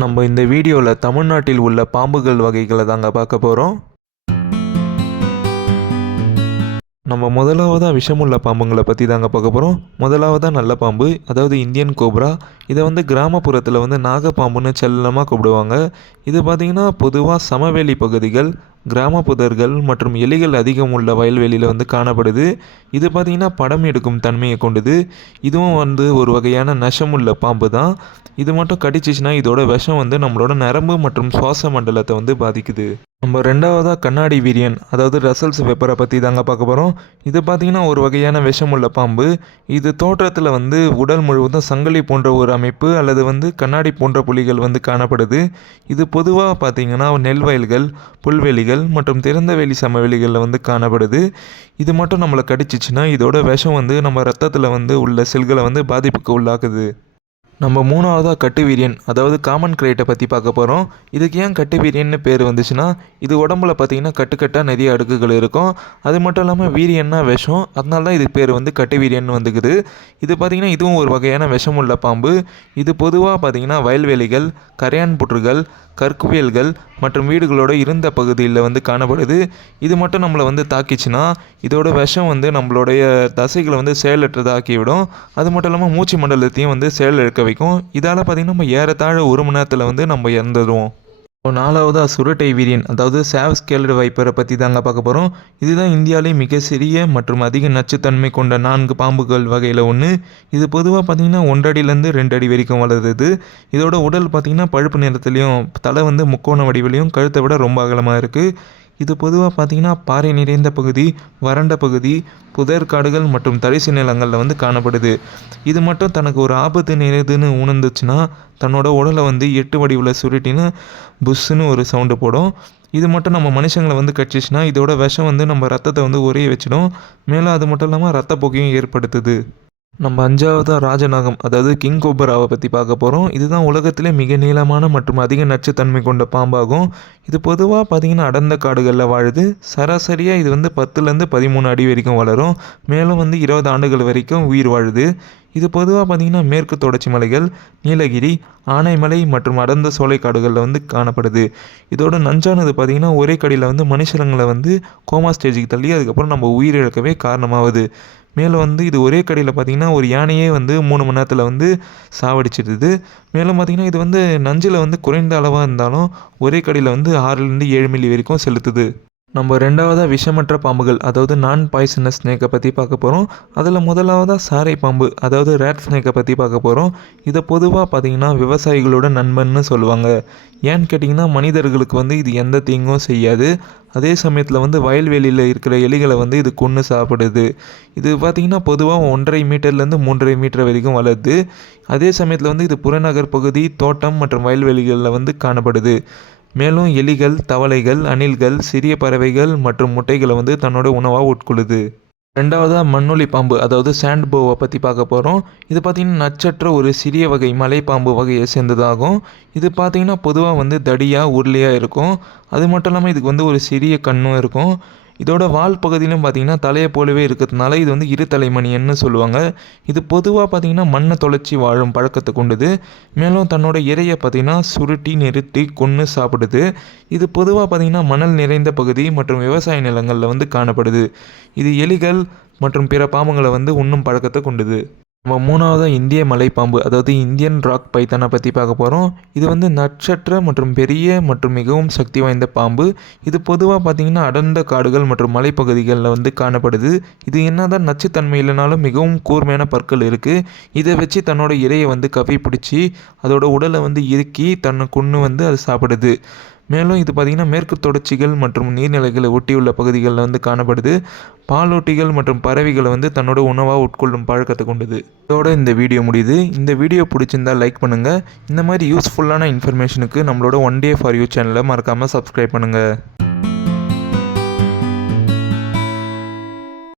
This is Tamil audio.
நம்ம இந்த வீடியோவில் தமிழ்நாட்டில் உள்ள பாம்புகள் வகைகளை தாங்க பார்க்க போகிறோம். நம்ம முதலாவதாக விஷமுள்ள பாம்புங்களை பற்றி தாங்க பார்க்க போகிறோம். முதலாவதாக நல்ல பாம்பு, அதாவது இந்தியன் கோப்ரா. இதை வந்து கிராமப்புறத்தில் வந்து நாகப்பாம்புன்னு செல்லமாக கூப்பிடுவாங்க. இது பார்த்திங்கன்னா பொதுவாக சமவெளி பகுதிகள், கிராம புதர்கள் மற்றும் எலிகள் அதிகம் உள்ள வயல்வெளியில் வந்து காணப்படுது. இது பார்த்திங்கன்னா படம் எடுக்கும் தன்மையை கொண்டது. இதுவும் வந்து ஒரு வகையான விஷமுள்ள பாம்பு தான். இது மட்டும் கடிச்சிச்சுன்னா இதோட விஷம் வந்து நம்மளோட நரம்பு மற்றும் சுவாச மண்டலத்தை வந்து பாதிக்குது. நம்ம ரெண்டாவதாக கண்ணாடி வீரியன், அதாவது ரசல்ஸ் வெப்பரை பற்றி தாங்க பார்க்க போகிறோம். இது பார்த்திங்கன்னா ஒரு வகையான விஷமுள்ள பாம்பு. இது தோற்றத்தில் வந்து உடல் முழுவதும் சங்கிலி போன்ற ஒரு அமைப்பு அல்லது வந்து கண்ணாடி போன்ற புள்ளிகள் வந்து காணப்படுது. இது பொதுவாக பார்த்திங்கன்னா நெல் வயல்கள், புல்வெளிகள் மற்றும் திறந்த வெளி சமவெளிகளில் வந்து காணப்படுது. இது மட்டும் நம்மளை கடிச்சிச்சுன்னா இதோட விஷம் வந்து நம்ம ரத்தத்தில் வந்து உள்ள செல்களை வந்து பாதிப்புக்கு உள்ளாக்குது. நம்ம மூணாவதாக கட்டுவீரியன், அதாவது காமன் கிரேட்டை பற்றி பார்க்க போகிறோம். இதுக்கு ஏன் கட்டுவீரியன்னு பேர் வந்துச்சுன்னா, இது உடம்புல பார்த்திங்கன்னா கட்டுக்கட்டாக நிறைய அடுக்குகள் இருக்கும். அது மட்டும் இல்லாமல் வீரியன்னா விஷம், அதனால தான் இதுக்கு பேர் வந்து கட்டுவீரியன் வந்துக்குது. இது பார்த்திங்கன்னா இதுவும் ஒரு வகையான விஷமுள்ள பாம்பு. இது பொதுவாக பார்த்திங்கன்னா வயல்வெளிகள், கரையான் புற்றுகள், கற்குவியல்கள் மற்றும் வீடுகளோட இருந்த பகுதியில் வந்து காணப்படுது. இது மட்டும் நம்மளை வந்து தாக்கிச்சுன்னா இதோட விஷம் வந்து நம்மளுடைய தசைகளை வந்து செயலற்றதாக்கிவிடும். அது மட்டும் இல்லாமல் மூச்சு மண்டலத்தையும் வந்து செயலிழக்க வைக்கும். இதால் பார்த்திங்கன்னா நம்ம ஏறத்தாழ 1 மணி நேரத்தில் வந்து நம்ம இறந்துடுவோம். நாலாவதாக சுருட்டை வீரியன், அதாவது சாவ் ஸ்கேல்டு வைப்பரை பற்றி தாங்க பார்க்க போகிறோம். இதுதான் இந்தியாவிலே மிக சிறிய மற்றும் அதிக நச்சுத்தன்மை கொண்ட 4 பாம்புகள் வகையில் ஒன்று. இது பொதுவாக பார்த்திங்கன்னா 1 அடியிலேருந்து 2 அடி வரைக்கும் வளருது. இதோட உடல் பார்த்திங்கன்னா பழுப்பு நிறத்துலையும், தலை வந்து முக்கோண வடிவிலையும், கழுத்தை விட ரொம்ப அகலமாக இருக்குது. இது பொதுவாக பார்த்திங்கன்னா பாறை நிறைந்த பகுதி, வறண்ட பகுதி, புதர் காடுகள் மற்றும் தரிசு நிலங்களில் வந்து காணப்படுது. இது மட்டும் தனக்கு ஒரு ஆபத்து நேருதுன்னு உணர்ந்துச்சுன்னா தன்னோட உடலை வந்து 8 வடிவில் சுருட்டின்னு புஷ்ஷுன்னு ஒரு சவுண்டு போடும். இது மட்டும் நம்ம மனுஷங்களை வந்து கடிச்சிச்சுன்னா இதோட விஷம் வந்து நம்ம ரத்தத்தை வந்து உறைய வச்சிடும். மேலும் அது மட்டும் இல்லாமல் ரத்தப்போக்கையும் ஏற்படுத்துது. நம்ம 5ஆவதாக ராஜநாகம், அதாவது கிங் கோப்ராவை பற்றி பார்க்க போகிறோம். இதுதான் உலகத்திலே மிக நீளமான மற்றும் அதிக நச்சுத்தன்மை கொண்ட பாம்பாகும். இது பொதுவாக பார்த்திங்கன்னா அடர்ந்த காடுகளில் வாழுது. சராசரியாக இது வந்து 10லேருந்து 13 அடி வரைக்கும் வளரும். மேலும் வந்து 20 ஆண்டுகள் வரைக்கும் உயிர் வாழுது. இது பொதுவாக பார்த்திங்கன்னா மேற்கு தொடர்ச்சி மலைகள், நீலகிரி, ஆனைமலை மற்றும் அடர்ந்த சோலைக்காடுகளில் வந்து காணப்படுது. இதோட நஞ்சானது பார்த்திங்கன்னா ஒரே கடியில் வந்து மனுஷங்களை வந்து கோமா ஸ்டேஜுக்கு தள்ளி அதுக்கப்புறம் நம்ம உயிரிழக்கவே காரணமாகுது. மேலும் வந்து இது ஒரே கடியில் பார்த்திங்கன்னா ஒரு யானையே வந்து 3 மணி நேரத்தில் வந்து சாவடிச்சிடுது. மேலும் பார்த்திங்கன்னா இது வந்து நஞ்சில் வந்து குறைந்த அளவாக இருந்தாலும் ஒரே கடியில் வந்து 6லேருந்து 7 மில்லி வரைக்கும் செலுத்துது. நம்ம ரெண்டாவதாக விஷமற்ற பாம்புகள், அதாவது நான் பாய்சனஸ் ஸ்னேக்கை பற்றி பார்க்க போகிறோம். அதில் முதலாவதாக சாரை பாம்பு, அதாவது ரேட் ஸ்னேக்கை பற்றி பார்க்க போகிறோம். இதை பொதுவாக பார்த்திங்கன்னா விவசாயிகளோட நண்பன்னு சொல்லுவாங்க. ஏன்னு கேட்டிங்கன்னா மனிதர்களுக்கு வந்து இது எந்த தீங்கும் செய்யாது. அதே சமயத்தில் வந்து வயல்வெளியில் இருக்கிற எலிகளை வந்து இது கொன்று சாப்பிடுது. இது பார்த்திங்கன்னா பொதுவாக 1.5 மீட்டர்லேருந்து 3.5 மீட்டர் வரைக்கும் வளருது. அதே சமயத்தில் வந்து இது புறநகர் பகுதி, தோட்டம் மற்றும் வயல்வெளிகளில் வந்து காணப்படுது. மேலும் எலிகள், தவளைகள், அணில்கள், சிறிய பறவைகள் மற்றும் முட்டைகளை வந்து தன்னோட உணவாக உட்கொள்ளுது. ரெண்டாவதாக மண்ணொலி பாம்பு, அதாவது சாண்ட் போவை பற்றி பார்க்க போகிறோம். இது பார்த்திங்கன்னா நச்சற்ற ஒரு சிறிய வகை மலைப்பாம்பு வகையை சேர்ந்ததாகும். இது பார்த்திங்கன்னா பொதுவாக வந்து தடியாக உருளையாக இருக்கும். அது மட்டும் இல்லாமல் இதுக்கு வந்து ஒரு சிறிய கண்ணும் இருக்கும். இதோட வால் பகுதியிலும் பார்த்திங்கன்னா தலையை போலவே இருக்கிறதுனால இது வந்து இரு தலைமணின்னு சொல்லுவாங்க. இது பொதுவாக பார்த்திங்கன்னா மண்ணை தொலைச்சி வாழும் பழக்கத்தை கொண்டது. மேலும் தன்னோட இரையை பார்த்திங்கன்னா சுருட்டி நிறுத்தி கொன்று சாப்பிடுது. இது பொதுவாக பார்த்திங்கன்னா மணல் நிறைந்த பகுதி மற்றும் விவசாய நிலங்களில் வந்து காணப்படுது. இது எலிகள் மற்றும் பிற பாம்புகளை வந்து உண்ணும் பழக்கத்தை கொண்டது. நம்ம மூணாவதாக இந்திய மலைப்பாம்பு, அதாவது இந்தியன் ராக் பைத்தானை பற்றி பார்க்க போகிறோம். இது வந்து நட்சற்ற மற்றும் பெரிய மற்றும் மிகவும் சக்தி வாய்ந்த பாம்பு. இது பொதுவாக பார்த்திங்கன்னா அடர்ந்த காடுகள் மற்றும் மலைப்பகுதிகளில் வந்து காணப்படுது. இது என்னதான் நச்சுத்தன்மை இல்லைனாலும் மிகவும் கூர்மையான பற்கள் இருக்குது. இதை வச்சு தன்னோட இரையை வந்து கவி பிடிச்சி அதோட உடலை வந்து இறுக்கி தன்னை கொன்று வந்து அது சாப்பிடுது. மேலும் இது பார்த்திங்கன்னா மேற்கு தொடர்ச்சிகள் மற்றும் நீர்நிலைகளை ஒட்டியுள்ள பகுதிகளில் வந்து காணப்படுது. பாலூட்டிகள் மற்றும் பறவைகளை வந்து தன்னோட உணவாக உட்கொள்ளும் பழக்கத்தை கொண்டது. இதோட இந்த வீடியோ முடியுது. இந்த வீடியோ பிடிச்சிருந்தால் லைக் பண்ணுங்கள். இந்த மாதிரி யூஸ்ஃபுல்லான இன்ஃபர்மேஷனுக்கு நம்மளோட ஒன் டே ஃபார் யூ சேனலை மறக்காமல் சப்ஸ்கிரைப் பண்ணுங்கள்.